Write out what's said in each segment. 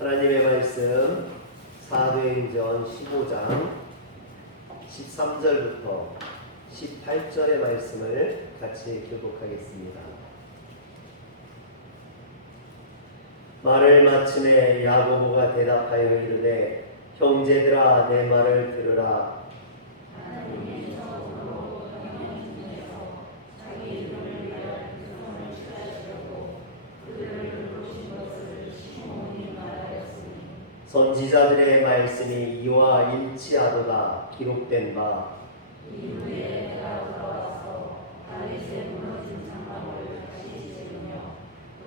하나님의 말씀 사도행전 15장 13절부터 18절의 말씀을 같이 교독하겠습니다. 말을 마침에 야고보가 대답하여 이르되 형제들아 내 말을 들으라. 선지자들의 말씀이 이와 일치하도다 기록된 바 이후에 내가 돌아와서 다윗의 무너진 장막을 다시 지으며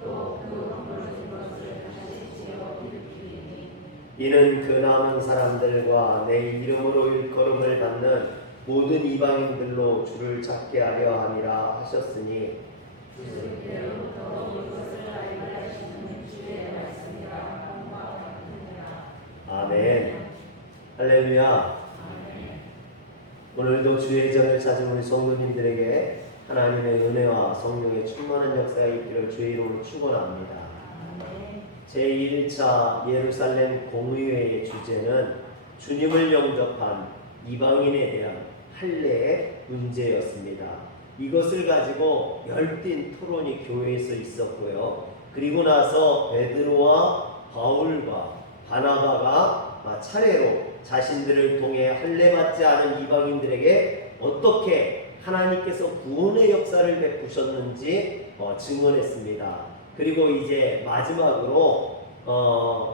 또 그 무너진 것을 다시 지어 일으키리니 이는 그 남은 사람들과 내 이름으로 일컬음을 받는 모든 이방인들로 주를 찾게 하려 함이라 하셨으니 주께로부터 이것을 알게 하시는 주의 말씀이라 하는 바 같으니라. 아멘. 할렐루야. 오늘도 주의 전을 찾은 우리 성도님들에게 하나님의 은혜와 성령의 충만한 역사가 있기를 주의 이름으로 축원합니다. 제1차 예루살렘 공의회의 주제는 주님을 영접한 이방인에 대한 할례의 문제였습니다. 이것을 가지고 열띤 토론이 교회에서 있었고요. 그리고 나서 베드로와 바울과 바나바가 차례로 자신들을 통해 할례받지 않은 이방인들에게 어떻게 하나님께서 구원의 역사를 베푸셨는지 증언했습니다. 그리고 이제 마지막으로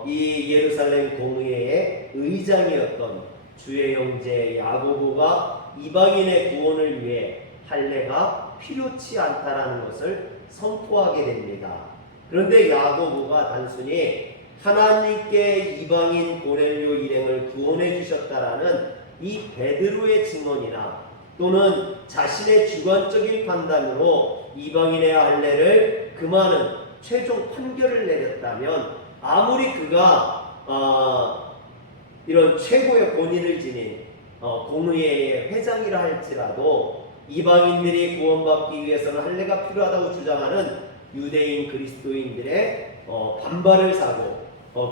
이 예루살렘 공의회의 의장이었던 주의 형제 야고보가 이방인의 구원을 위해 할례가 필요치 않다라는 것을 선포하게 됩니다. 그런데 야고보가 단순히 하나님께 이방인 고넬료 일행을 구원해 주셨다라는 이 베드로의 증언이나 또는 자신의 주관적인 판단으로 이방인의 할례를 금하는 최종 판결을 내렸다면 아무리 그가 이런 최고의 권위를 지닌 공의회의 회장이라 할지라도 이방인들이 구원받기 위해서는 할례가 필요하다고 주장하는 유대인 그리스도인들의 반발을 사고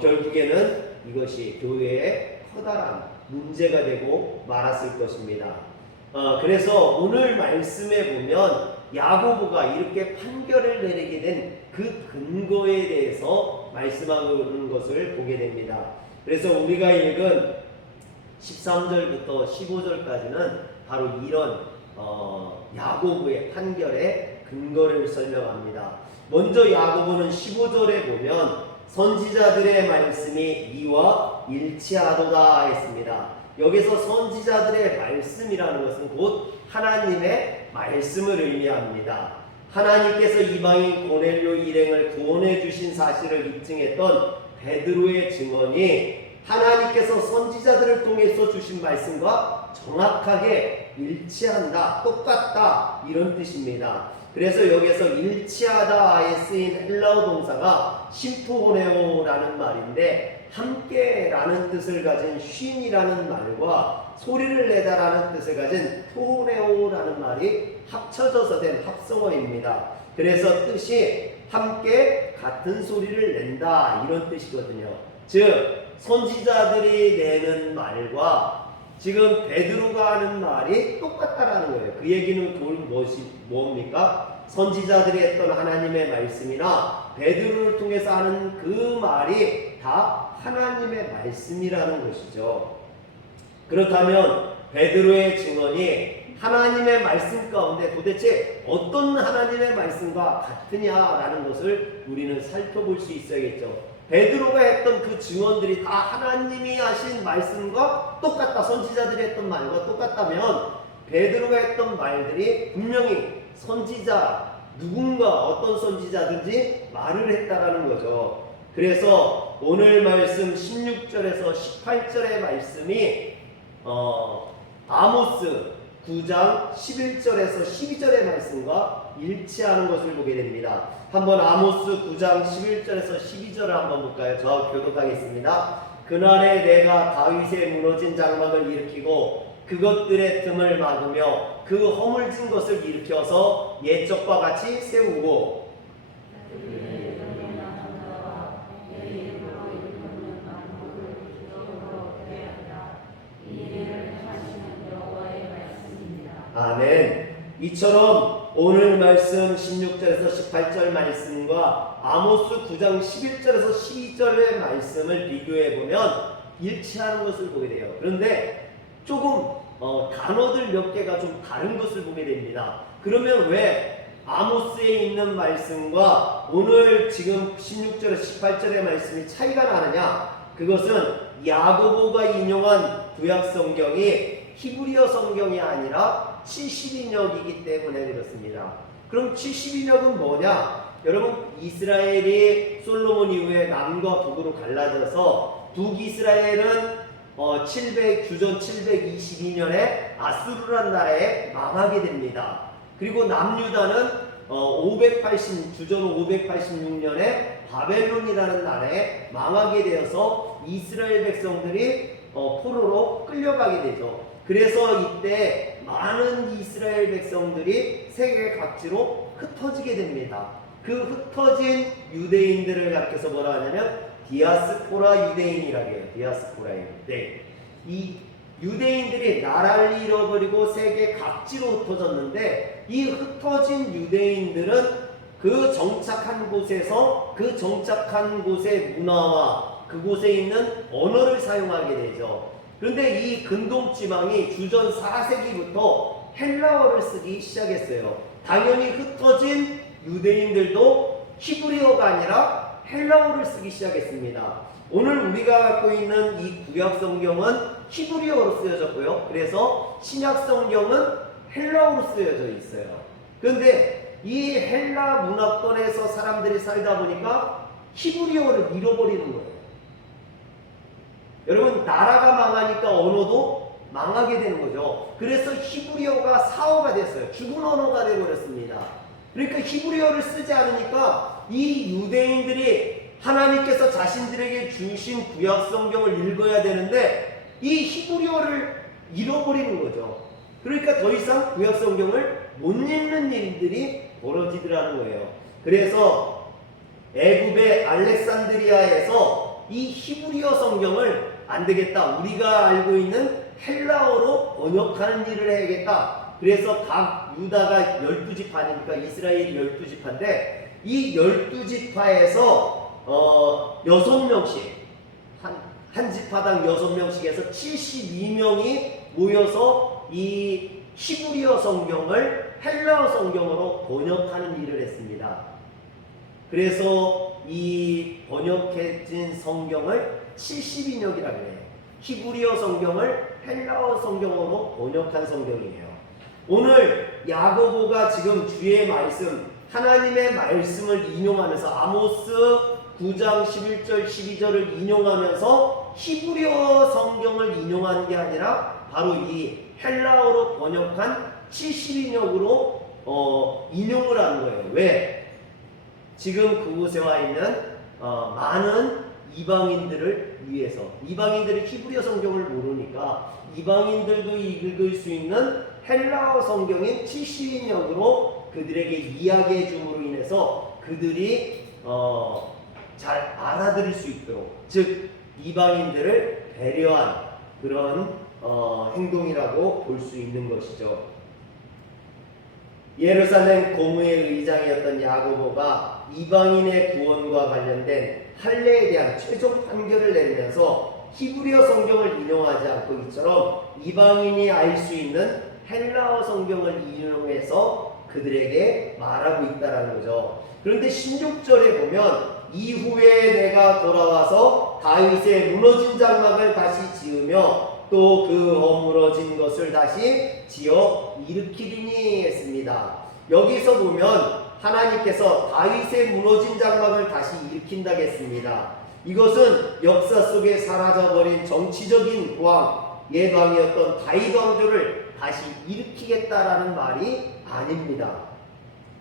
결국에는 이것이 교회에 커다란 문제가 되고 말았을 것입니다. 그래서 오늘 말씀에 보면 야고보가 이렇게 판결을 내리게 된 그 근거에 대해서 말씀하는 것을 보게 됩니다. 그래서 우리가 읽은 13절부터 15절까지는 바로 이런 야고보의 판결의 근거를 설명합니다. 먼저 야고보는 15절에 보면 선지자들의 말씀이 이와 일치하도다 했습니다. 여기서 선지자들의 말씀이라는 것은 곧 하나님의 말씀을 의미합니다. 하나님께서 이방인 고넬료 일행을 구원해 주신 사실을 입증했던 베드로의 증언이 하나님께서 선지자들을 통해서 주신 말씀과 정확하게 일치한다, 똑같다 이런 뜻입니다. 그래서 여기서 일치하다에 쓰인 헬라어 동사가 심토호네오라는 말인데 함께라는 뜻을 가진 쉰이라는 말과 소리를 내다라는 뜻을 가진 토호네오라는 말이 합쳐져서 된 합성어입니다. 그래서 뜻이 함께 같은 소리를 낸다 이런 뜻이거든요. 즉 선지자들이 내는 말과 지금 베드로가 하는 말이 똑같다라는 거예요. 그 얘기는 뭡니까? 선지자들이 했던 하나님의 말씀이나 베드로를 통해서 하는 그 말이 다 하나님의 말씀이라는 것이죠. 그렇다면 베드로의 증언이 하나님의 말씀 가운데 도대체 어떤 하나님의 말씀과 같으냐라는 것을 우리는 살펴볼 수 있어야겠죠. 베드로가 했던 그 증언들이 다 하나님이 하신 말씀과 똑같다. 선지자들이 했던 말과 똑같다면 베드로가 했던 말들이 분명히 선지자 누군가 어떤 선지자든지 말을 했다라는 거죠. 그래서 오늘 말씀 16절에서 18절의 말씀이 아모스 9장 11절에서 12절의 말씀과 일치하는 것을 보게 됩니다. 한번 아모스 9장 11절에서 12절을 한번 볼까요? 저 교독하겠습니다. 그날에 내가 다윗의 무너진 장막을 일으키고 그것들의 틈을 막으며 그 허물진 것을 일으켜서 옛적과 같이 세우고 아멘. 이처럼 오늘 말씀 16절에서 18절 말씀과 아모스 9장 11절에서 12절의 말씀을 비교해 보면 일치하는 것을 보게 돼요. 그런데 조금 단어들 몇 개가 좀 다른 것을 보게 됩니다. 그러면 왜 아모스에 있는 말씀과 오늘 지금 16절에서 18절의 말씀이 차이가 나느냐? 그것은 야고보가 인용한 구약 성경이 히브리어 성경이 아니라 70인역이기 때문에 그렇습니다. 그럼 70인역은 뭐냐? 여러분, 이스라엘이 솔로몬 이후에 남과 북으로 갈라져서 북이스라엘은 주전 722년에 아수르란 나라에 망하게 됩니다. 그리고 남유다는 주전 586년에 바벨론이라는 나라에 망하게 되어서 이스라엘 백성들이 포로로 끌려가게 되죠. 그래서 이때 많은 이스라엘 백성들이 세계 각지로 흩어지게 됩니다. 그 흩어진 유대인들을 가르쳐서 뭐라 하냐면 디아스포라 유대인이라고 해요. 디아스포라예요. 네. 이 유대인들이 나라를 잃어버리고 세계 각지로 흩어졌는데 이 흩어진 유대인들은 그 정착한 곳에서 그 정착한 곳의 문화와 그곳에 있는 언어를 사용하게 되죠. 그런데 이 근동지방이 주전 4세기부터 헬라어를 쓰기 시작했어요. 당연히 흩어진 유대인들도 히브리어가 아니라 헬라어를 쓰기 시작했습니다. 오늘 우리가 갖고 있는 이 구약 성경은 히브리어로 쓰여졌고요. 그래서 신약 성경은 헬라어로 쓰여져 있어요. 그런데 이 헬라 문화권에서 사람들이 살다 보니까 히브리어를 잃어버리는 거예요. 여러분, 나라가 망하니까 언어도 망하게 되는 거죠. 그래서 히브리어가 사어가 됐어요. 죽은 언어가 되어버렸습니다. 그러니까 히브리어를 쓰지 않으니까 이 유대인들이 하나님께서 자신들에게 주신 구약 성경을 읽어야 되는데 이 히브리어를 잃어버리는 거죠. 그러니까 더 이상 구약 성경을 못 읽는 일들이 벌어지더라는 거예요. 그래서 애굽의 알렉산드리아에서 이 히브리어 성경을 안 되겠다, 우리가 알고 있는 헬라어로 번역하는 일을 해야겠다. 그래서 각 유다가 12지파니까 이스라엘이 12지파인데 이 12지파에서 6명씩 한 지파당 6명씩에서 72명이 모여서 이 히브리어 성경을 헬라어 성경으로 번역하는 일을 했습니다. 그래서 이 번역해진 성경을 70인역이라고 해요. 히브리어 성경을 헬라어 성경으로 번역한 성경이에요. 오늘 야고보가 지금 주의 말씀, 하나님의 말씀을 인용하면서 아모스 9장 11절 12절을 인용하면서 히브리어 성경을 인용하는 게 아니라 바로 이 헬라어로 번역한 70인역으로 인용을 하는 거예요. 왜? 지금 그곳에 와 있는 많은 이방인들을 위해서, 이방인들이 히브리어 성경을 모르니까 이방인들도 읽을 수 있는 헬라어 성경인 70인역으로 그들에게 이야기해 줌으로 인해서 그들이 잘 알아들을 수 있도록, 즉 이방인들을 배려한 그런 행동이라고 볼 수 있는 것이죠. 예루살렘 고무의 의장이었던 야고보가 이방인의 구원과 관련된 할례에 대한 최종 판결을 내리면서 히브리어 성경을 인용하지 않고 이처럼 이방인이 알 수 있는 헬라어 성경을 인용해서 그들에게 말하고 있다는 거죠. 그런데 16절에 보면 이후에 내가 돌아와서 다윗의 무너진 장막을 다시 지으며 또 그 허물어진 것을 다시 지어 일으키리니 했습니다. 여기서 보면 하나님께서 다윗의 무너진 장막을 다시 일으킨다고 했습니다. 이것은 역사 속에 사라져버린 정치적인 옛 왕이었던 다윗 왕조를 다시 일으키겠다라는 말이 아닙니다.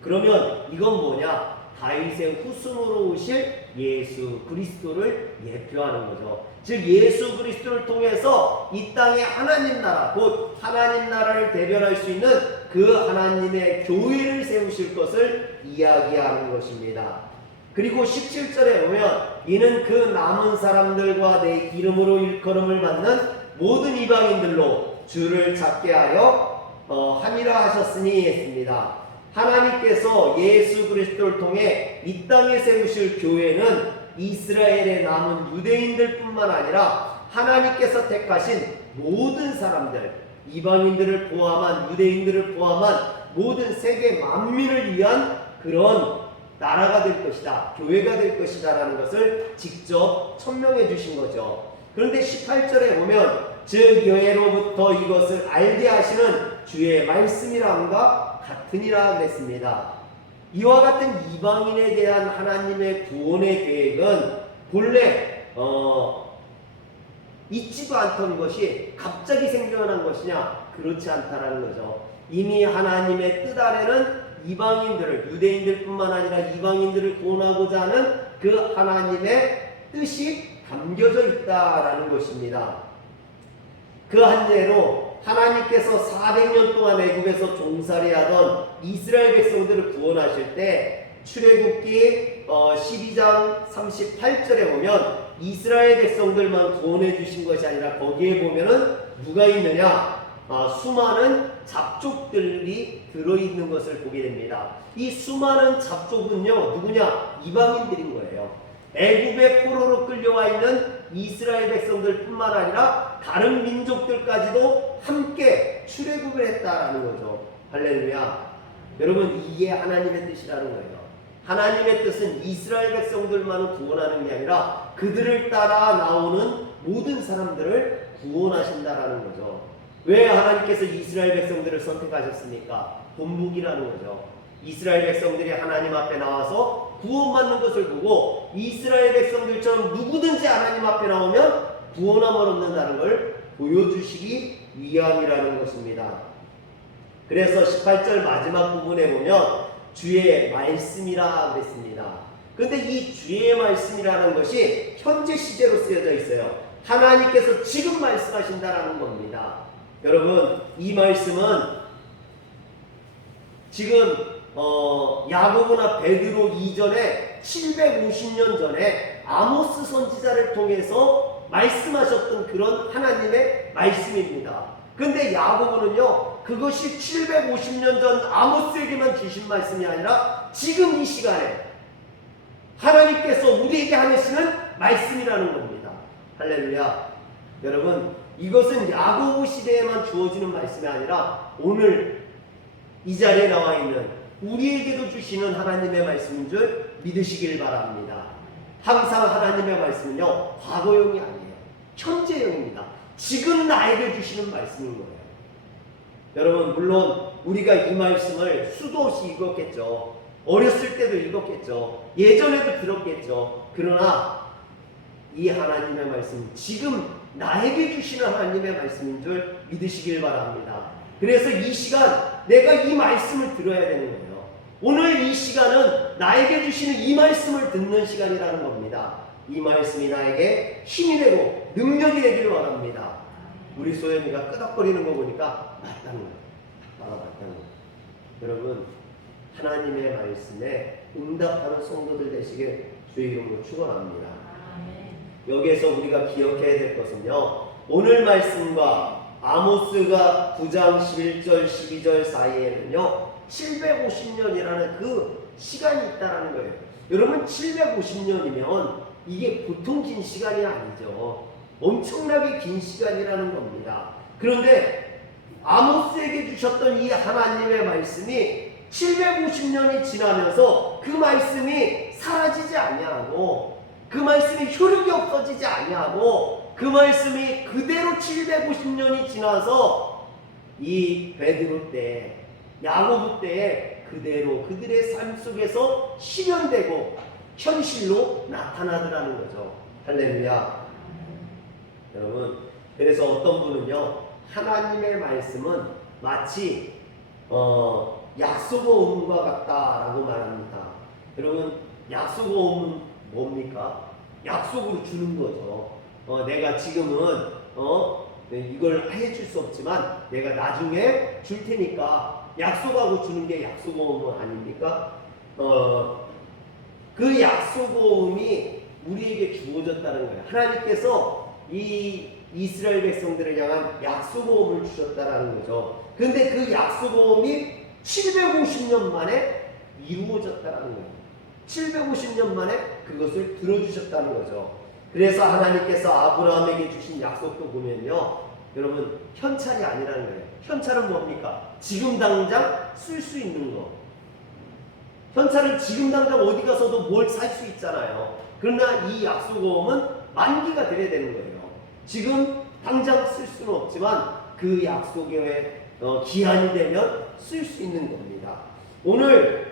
그러면 이건 뭐냐? 다윗의 후손으로 오실 예수 그리스도를 예표하는 거죠. 즉 예수 그리스도를 통해서 이 땅의 하나님 나라, 곧 하나님 나라를 대변할 수 있는 그 하나님의 교회를 세우실 것을 이야기하는 것입니다. 그리고 17절에 보면 이는 그 남은 사람들과 내 이름으로 일컬음을 받는 모든 이방인들로 주를 찾게 하여 함이라 하셨으니 했습니다. 하나님께서 예수 그리스도를 통해 이 땅에 세우실 교회는 이스라엘에 남은 유대인들뿐만 아니라 하나님께서 택하신 모든 사람들, 이방인들을 포함한 유대인들을 포함한 모든 세계 만민을 위한 그런 나라가 될 것이다, 교회가 될 것이다 라는 것을 직접 천명해 주신 거죠. 그런데 18절에 보면 즉 여호와로부터 이것을 알게 하시는 주의 말씀이랑과 같으니라 그랬습니다. 이와 같은 이방인에 대한 하나님의 구원의 계획은 본래 있지도 않던 것이 갑자기 생겨난 것이냐? 그렇지 않다라는 거죠. 이미 하나님의 뜻 아래는 이방인들을, 유대인들뿐만 아니라 이방인들을 구원하고자 하는 그 하나님의 뜻이 담겨져 있다라는 것입니다. 그 한 예로 하나님께서 400년 동안 애굽에서 종살이하던 이스라엘 백성들을 구원하실 때 출애굽기 12장 38절에 보면 이스라엘 백성들만 구원해 주신 것이 아니라 거기에 보면은 누가 있느냐? 수많은 잡족들이 들어있는 것을 보게 됩니다. 이 수많은 잡족은요, 누구냐? 이방인들인 거예요. 애굽의 포로로 끌려와 있는 이스라엘 백성들뿐만 아니라 다른 민족들까지도 함께 출애굽을 했다라는 거죠. 할렐루야. 여러분, 이게 하나님의 뜻이라는 거예요. 하나님의 뜻은 이스라엘 백성들만을 구원하는 게 아니라 그들을 따라 나오는 모든 사람들을 구원하신다라는 거죠. 왜 하나님께서 이스라엘 백성들을 선택하셨습니까? 본묵이라는 거죠. 이스라엘 백성들이 하나님 앞에 나와서 구원받는 것을 보고 이스라엘 백성들처럼 누구든지 하나님 앞에 나오면 구원함을 얻는다는 걸 보여주시기 위함이라는 것입니다. 그래서 18절 마지막 부분에 보면 주의 말씀이라 그랬습니다. 근데 이 주의 말씀이라는 것이 현재 시제로 쓰여져 있어요. 하나님께서 지금 말씀하신다라는 겁니다. 여러분, 이 말씀은 지금 야고보나 베드로 이전에 750년 전에 아모스 선지자를 통해서 말씀하셨던 그런 하나님의 말씀입니다. 근데 야고보는요, 그것이 750년 전 아모스에게만 주신 말씀이 아니라 지금 이 시간에 하나님께서 우리에게 하시는 말씀이라는 겁니다. 할렐루야. 여러분, 이것은 야고보 시대에만 주어지는 말씀이 아니라 오늘 이 자리에 나와 있는 우리에게도 주시는 하나님의 말씀인 줄 믿으시길 바랍니다. 항상 하나님의 말씀은요, 과거형이 아니에요. 현재형입니다. 지금 나에게 주시는 말씀인 거예요. 여러분, 물론 우리가 이 말씀을 수도 없이 읽었겠죠. 어렸을 때도 읽었겠죠. 예전에도 들었겠죠. 그러나 이 하나님의 말씀, 지금 나에게 주시는 하나님의 말씀인 줄 믿으시길 바랍니다. 그래서 이 시간 내가 이 말씀을 들어야 되는 거예요. 오늘 이 시간은 나에게 주시는 이 말씀을 듣는 시간이라는 겁니다. 이 말씀이 나에게 힘이 되고 능력이 되기를 원합니다. 우리 소연이가 끄덕거리는 거 보니까 맞다는 거예요. 맞다는 거예요. 여러분, 하나님의 말씀에 응답하는 성도들 되시길 주의 이름으로 축원합니다. 여기에서 우리가 기억해야 될 것은요, 오늘 말씀과 아모스가 9장 11절 12절 사이에는요 750년이라는 그 시간이 있다는 거예요. 여러분, 750년이면 이게 보통 긴 시간이 아니죠. 엄청나게 긴 시간이라는 겁니다. 그런데 아모스에게 주셨던 이 하나님의 말씀이 750년이 지나면서 그 말씀이 사라지지 아니하고 그 말씀이 효력이 없어지지 아니하고 그 말씀이 그대로 750년이 지나서 이 베드로 때, 야고보 때에 그대로 그들의 삶 속에서 실현되고 현실로 나타나더라는 거죠. 할렐루야. 여러분, 그래서 어떤 분은요, 하나님의 말씀은 마치 약속어음과 같다라고 말합니다. 여러분, 약속어음은 뭡니까? 약속으로 주는 거죠. 내가 지금은 이걸 해줄 수 없지만 내가 나중에 줄 테니까 약속하고 주는 게 약속어음은 아닙니까? 그 약속어음이 우리에게 주어졌다는 거예요. 하나님께서 이 이스라엘 백성들을 향한 약속호흡을 주셨다라는 거죠. 근데 그 약속호흡이 750년 만에 이루어졌다라는 거예요. 750년 만에 그것을 들어주셨다는 거죠. 그래서 하나님께서 아브라함에게 주신 약속도 보면요, 여러분 현찰이 아니라는 거예요. 현찰은 뭡니까? 지금 당장 쓸 수 있는 거. 현찰은 지금 당장 어디 가서도 뭘 살 수 있잖아요. 그러나 이 약속호흡은 만기가 돼야 되는 거예요. 지금 당장 쓸 수는 없지만 그 약속의 기한이 되면 쓸 수 있는 겁니다. 오늘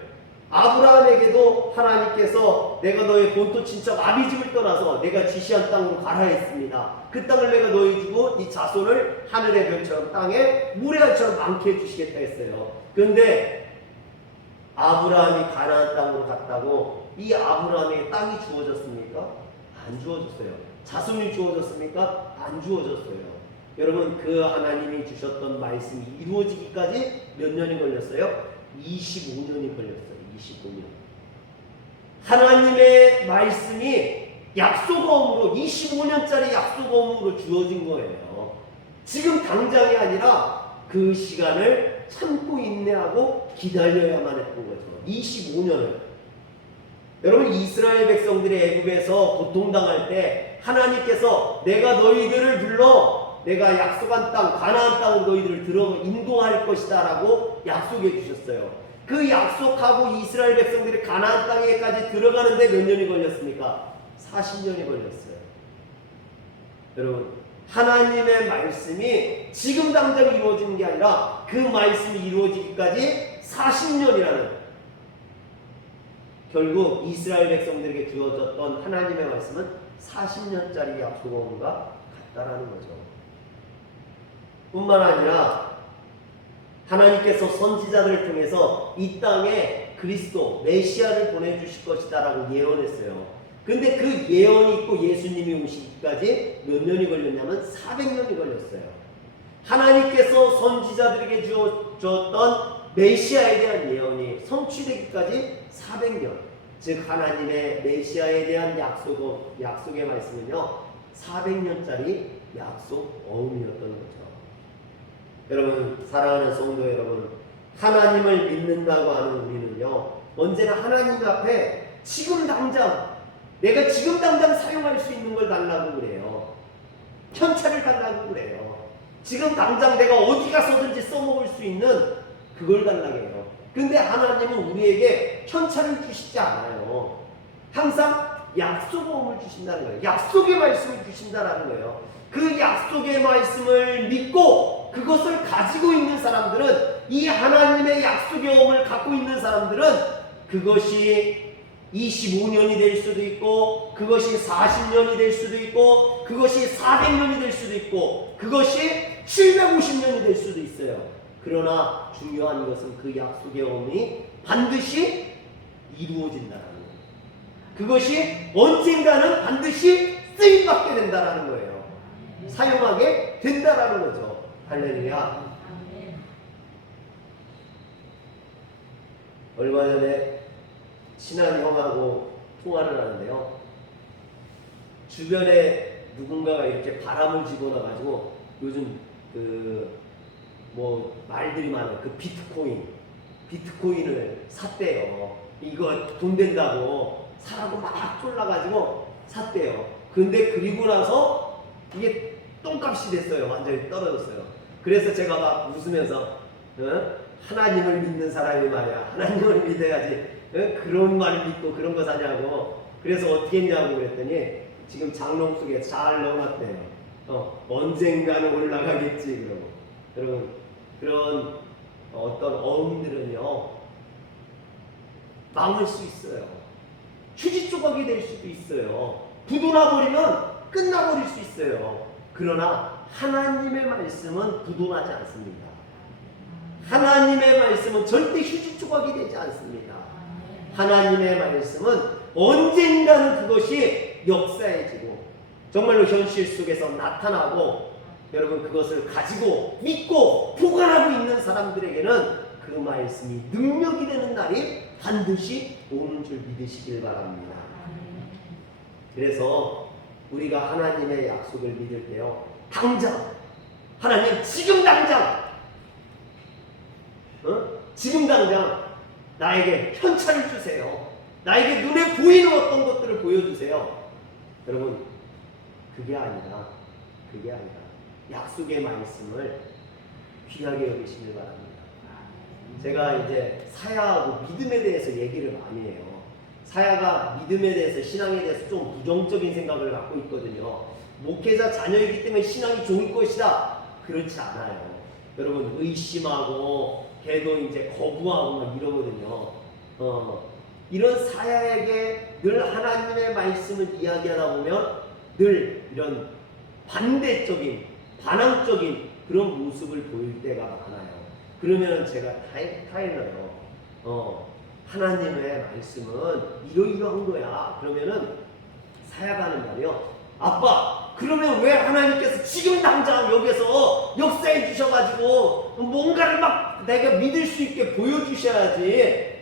아브라함에게도 하나님께서 내가 너의 본토 친척 아비집을 떠나서 내가 지시한 땅으로 가라 했습니다. 그 땅을 내가 너희 주고 네 자손을 하늘의 별처럼 땅에 물의 알처럼 많게 해주시겠다 했어요. 그런데 아브라함이 가나안 땅으로 갔다고 이 아브라함에게 땅이 주어졌습니까? 안 주어졌어요. 자손이 주어졌습니까? 안 주어졌어요. 여러분 그 하나님이 주셨던 말씀이 이루어지기까지 몇 년이 걸렸어요? 25년이 걸렸어요. 25년. 하나님의 말씀이 약속어음으로 25년짜리 약속어음으로 주어진 거예요. 지금 당장이 아니라 그 시간을 참고 인내하고 기다려야만 했던 거죠. 25년을. 여러분 이스라엘 백성들이 애굽에서 고통당할 때 하나님께서 내가 너희들을 불러 내가 약속한 땅 가나안 땅으로 너희들을 들어 인도할 것이다 라고 약속해 주셨어요. 그 약속하고 이스라엘 백성들이 가나안 땅에까지 들어가는데 몇 년이 걸렸습니까? 40년이 걸렸어요. 여러분 하나님의 말씀이 지금 당장 이루어지는 게 아니라 그 말씀이 이루어지기까지 40년이라는, 결국 이스라엘 백성들에게 주어졌던 하나님의 말씀은 40년짜리 약속과 같다라는 거죠. 뿐만 아니라 하나님께서 선지자들을 통해서 이 땅에 그리스도 메시아를 보내주실 것이다 라고 예언했어요. 근데 그 예언이 있고 예수님이 오시기까지 몇 년이 걸렸냐면 400년이 걸렸어요. 하나님께서 선지자들에게 주었던 메시아에 대한 예언이 성취되기까지 400년, 즉 하나님의 메시아에 대한 약속의 말씀은요 400년짜리 약속 어음이었던 거죠. 여러분 사랑하는 성도 여러분, 하나님을 믿는다고 하는 우리는요 언제나 하나님 앞에 지금 당장 내가 지금 당장 사용할 수 있는 걸 달라고 그래요. 현찰을 달라고 그래요. 지금 당장 내가 어디 가서든지 써먹을 수 있는 그걸 달라고 해요. 근데 하나님은 우리에게 현찰을 주시지 않아요. 항상 약속을 주신다는 거예요. 약속의 말씀을 주신다는 거예요. 그 약속의 말씀을 믿고 그것을 가지고 있는 사람들은, 이 하나님의 약속의 어음을 갖고 있는 사람들은 그것이 25년이 될 수도 있고 그것이 40년이 될 수도 있고 그것이 400년이 될 수도 있고 그것이 750년이 될 수도 있어요. 그러나 중요한 것은 그 약속의 어음이 반드시 이루어진다는 거예요. 그것이 언젠가는 반드시 쓰임받게 된다는 거예요. 사용하게 된다는 거죠. 할렐루야. 얼마 전에 친한 형하고 통화를 하는데요, 주변에 누군가가 이렇게 바람을 집어넣어가지고 요즘 말들이 많아요. 그 비트코인을 샀대요. 이거 돈 된다고 사라고 막 쫄라가지고 샀대요. 근데 그리고 나서 이게 똥값이 됐어요. 완전히 떨어졌어요. 그래서 제가 막 웃으면서 하나님을 믿는 사람이 말이야, 하나님을 믿어야지 그런 말 믿고 그런 거 사냐고. 그래서 어떻게 했냐고 그랬더니 지금 장롱 속에 잘 넣어놨대요. 언젠가는 올라가겠지 그러고. 여러분 그런 어떤 어음들은요 망할 수 있어요. 휴지 조각이 될 수도 있어요. 부도나버리면 끝나버릴 수 있어요. 그러나 하나님의 말씀은 부도나지 않습니다. 하나님의 말씀은 절대 휴지 조각이 되지 않습니다. 하나님의 말씀은 언젠가는 그것이 역사해지고 정말로 현실 속에서 나타나고, 여러분 그것을 가지고 믿고 보관하고 있는 사람들에게는 그 말씀이 능력이 되는 날이 반드시 오는 줄 믿으시길 바랍니다. 그래서 우리가 하나님의 약속을 믿을 때요, 당장 하나님 지금 당장 지금 당장 나에게 현찰을 주세요. 나에게 눈에 보이는 어떤 것들을 보여주세요. 여러분, 그게 아니라 약속의 말씀을 귀하게 여기시길 바랍니다. 제가 이제 사야하고 믿음에 대해서 얘기를 많이 해요. 사야가 믿음에 대해서, 신앙에 대해서 좀 부정적인 생각을 갖고 있거든요. 목회자 자녀이기 때문에 신앙이 좋을 것이다. 그렇지 않아요. 여러분, 의심하고 걔도 이제 거부하고 막 이러거든요. 이런 사야에게 늘 하나님의 말씀을 이야기하다 보면 늘 이런 반대적인, 반항적인 그런 모습을 보일 때가 많아요. 그러면 제가 타일러요. 하나님의 말씀은 이러이러한 거야. 그러면은 사야가 하는 말이요, 아빠, 그러면 왜 하나님께서 지금 당장 여기서 역사해 주셔가지고 뭔가를 막 내가 믿을 수 있게 보여주셔야지.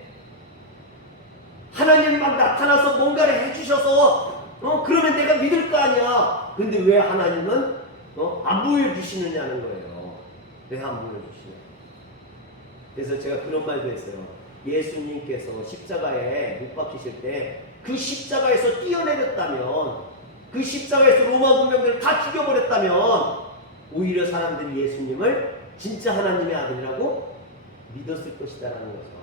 하나님 막 나타나서 뭔가를 해주셔서 그러면 내가 믿을 거 아니야. 근데 왜 하나님은 안 보여주시느냐는 거예요. 왜 안 보여주시냐. 그래서 제가 그런 말도 했어요. 예수님께서 십자가에 못 박히실 때 그 십자가에서 뛰어내렸다면, 그 십자가에서 로마 군병들을 다 죽여버렸다면 오히려 사람들이 예수님을 진짜 하나님의 아들이라고 믿었을 것이다라는 거죠.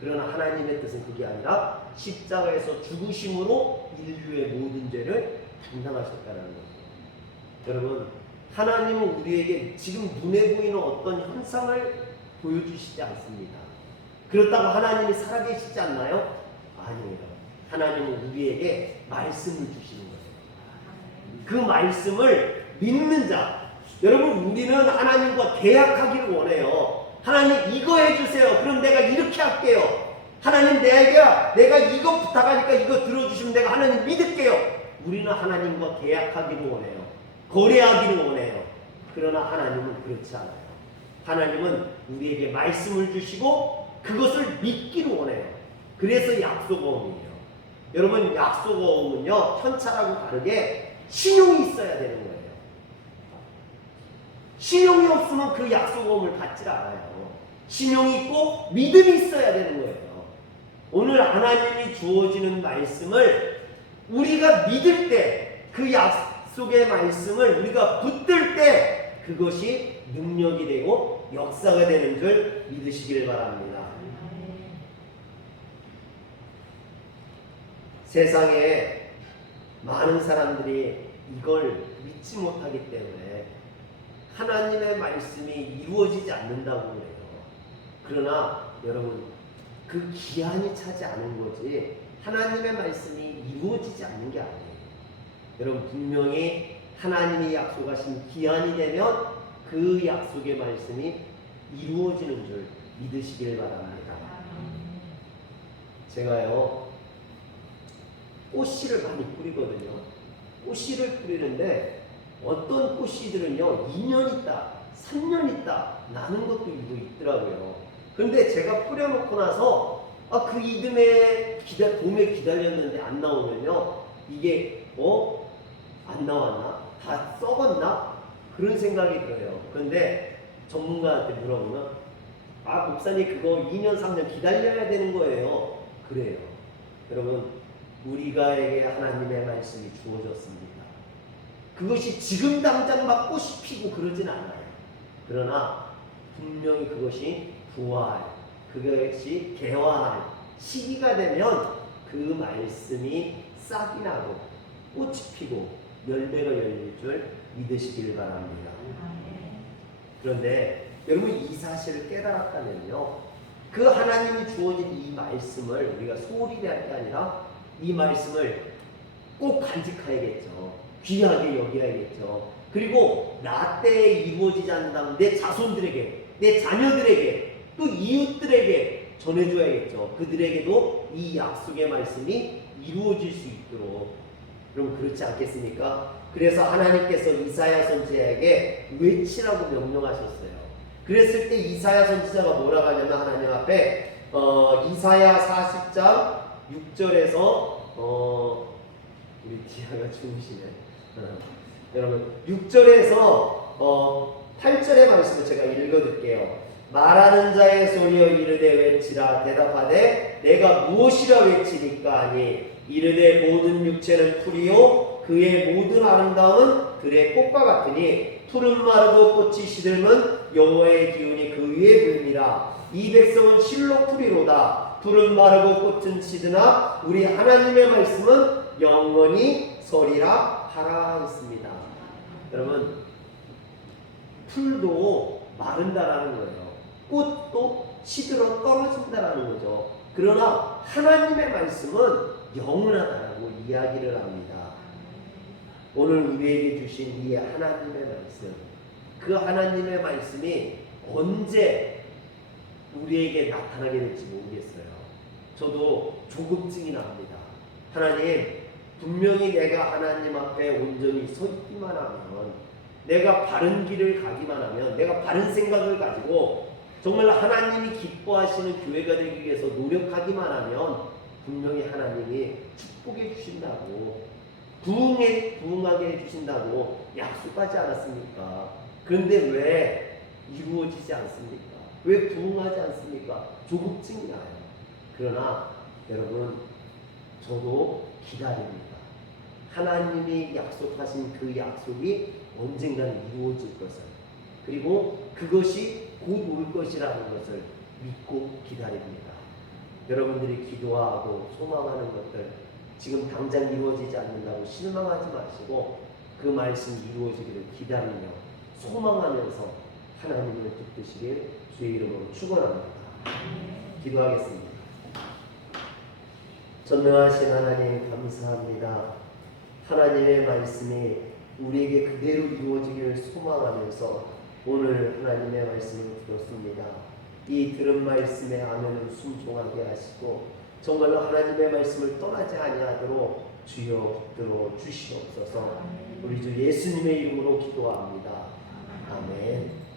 그러나 하나님의 뜻은 그게 아니라 십자가에서 죽으심으로 인류의 모든 죄를 담당하셨다는 거죠. 여러분, 하나님은 우리에게 지금 눈에 보이는 어떤 현상을 보여주시지 않습니다. 그렇다고 하나님이 살아계시지 않나요? 아니에요. 하나님은 우리에게 말씀을 주시는 거예요. 그 말씀을 믿는 자, 여러분, 우리는 하나님과 계약하기를 원해요. 하나님 이거 해주세요. 그럼 내가 이렇게 할게요. 하나님 내가 이거 부탁하니까 이거 들어주시면 내가 하나님 믿을게요. 우리는 하나님과 계약하기를 원해요. 거래하기를 원해요. 그러나 하나님은 그렇지 않아요. 하나님은 우리에게 말씀을 주시고 그것을 믿기를 원해요. 그래서 약속어음이에요. 여러분, 약속어음은요, 현찰하고 다르게 신용이 있어야 되는 거예요. 신용이 없으면 그 약속어음을 받질 않아요. 신용이 있고 믿음이 있어야 되는 거예요. 오늘 하나님이 주어지는 말씀을 우리가 믿을 때, 그 약속의 말씀을 우리가 붙들 때 그것이 능력이 되고 역사가 되는 줄 믿으시길 바랍니다. 세상에 많은 사람들이 이걸 믿지 못하기 때문에 하나님의 말씀이 이루어지지 않는다고 그래요. 그러나 여러분, 그 기한이 차지 않은 거지 하나님의 말씀이 이루어지지 않는 게 아니에요. 여러분, 분명히 하나님이 약속하신 기한이 되면 그 약속의 말씀이 이루어지는 줄 믿으시길 바랍니다. 제가요, 꽃씨를 많이 뿌리거든요. 꽃씨를 뿌리는데 어떤 꽃씨들은요 2년 있다, 3년 있다 나는 것도 있더라고요. 근데 제가 뿌려놓고 나서 그 이듬해 봄에 기다렸는데 안 나오면요, 이게 안 나왔나? 다 썩었나? 그런 생각이 들어요. 근데 전문가한테 물어보면 목사님 그거 2년 3년 기다려야 되는 거예요. 그래요. 여러분, 우리가에게 하나님의 말씀이 주어졌습니다. 그것이 지금 당장 막 꽃이 피고 그러진 않아요. 그러나 분명히 그것이 부활, 그것이 개화할 시기가 되면 그 말씀이 싹이 나고 꽃이 피고 열매가 열릴 줄 믿으시길 바랍니다. 그런데 여러분, 이 사실을 깨달았다면요, 그 하나님이 주어진 이 말씀을 우리가 소홀히 할 게 아니라 이 말씀을 꼭 간직해야겠죠. 귀하게 여겨야겠죠. 그리고 나 때에 이루어지지 않는다면 내 자손들에게, 내 자녀들에게, 또 이웃들에게 전해줘야겠죠. 그들에게도 이 약속의 말씀이 이루어질 수 있도록. 그럼 그렇지 않겠습니까? 그래서 하나님께서 이사야 선지자에게 외치라고 명령하셨어요. 그랬을 때 이사야 선지자가 뭐라고 하냐면, 하나님 앞에 이사야 40장 6절에서 우리 디아가 주무시네. 여러분 6절에서 8절의 말씀을 제가 읽어드릴게요. 말하는 자의 소리여 이르되 외치라. 대답하되 내가 무엇이라 외치리까 하니 이르되 모든 육체는 풀이요 그의 모든 아름다움은 들의 꽃과 같으니 푸른 마르고 꽃이 시들면 여호와의 기운이 그 위에 불미라. 이 백성은 실로 풀이로다. 푸른 마르고 꽃은 시드나 우리 하나님의 말씀은 영원히 서리라 하라 했습니다. 여러분 풀도 마른다라는 거예요. 꽃도 시들어 떨어진다라는 거죠. 그러나 하나님의 말씀은 영원하다라고 이야기를 합니다. 오늘 우리에게 주신 이 하나님의 말씀, 그 하나님의 말씀이 언제 우리에게 나타나게 될지 모르겠어요. 저도 조급증이 납니다. 하나님, 분명히 내가 하나님 앞에 온전히 서 있기만 하면, 내가 바른 길을 가기만 하면, 내가 바른 생각을 가지고 정말 하나님이 기뻐하시는 교회가 되기 위해서 노력하기만 하면 분명히 하나님이 축복해 주신다고, 부응하게 해주신다고 약속하지 않았습니까? 그런데 왜 이루어지지 않습니까? 왜 부응하지 않습니까? 조급증이 나요. 그러나 여러분, 저도 기다립니다. 하나님이 약속하신 그 약속이 언젠가는 이루어질 것을, 그리고 그것이 곧 올 것이라는 것을 믿고 기다립니다. 여러분들이 기도하고 소망하는 것들 지금 당장 이루어지지 않는다고 실망하지 마시고 그 말씀이 이루어지기를 기다리며 소망하면서 하나님을 붙드시길 주의 이름으로 축원합니다. 기도하겠습니다. 전능하신 하나님 감사합니다. 하나님의 말씀이 우리에게 그대로 이루어지기를 소망하면서 오늘 하나님의 말씀을 들었습니다. 이 들은 말씀에 아멘을 순종하게 하시고 정말로 하나님의 말씀을 떠나지 아니하도록 주여 붙들어 주시옵소서. 우리 주 예수님의 이름으로 기도합니다. 아멘.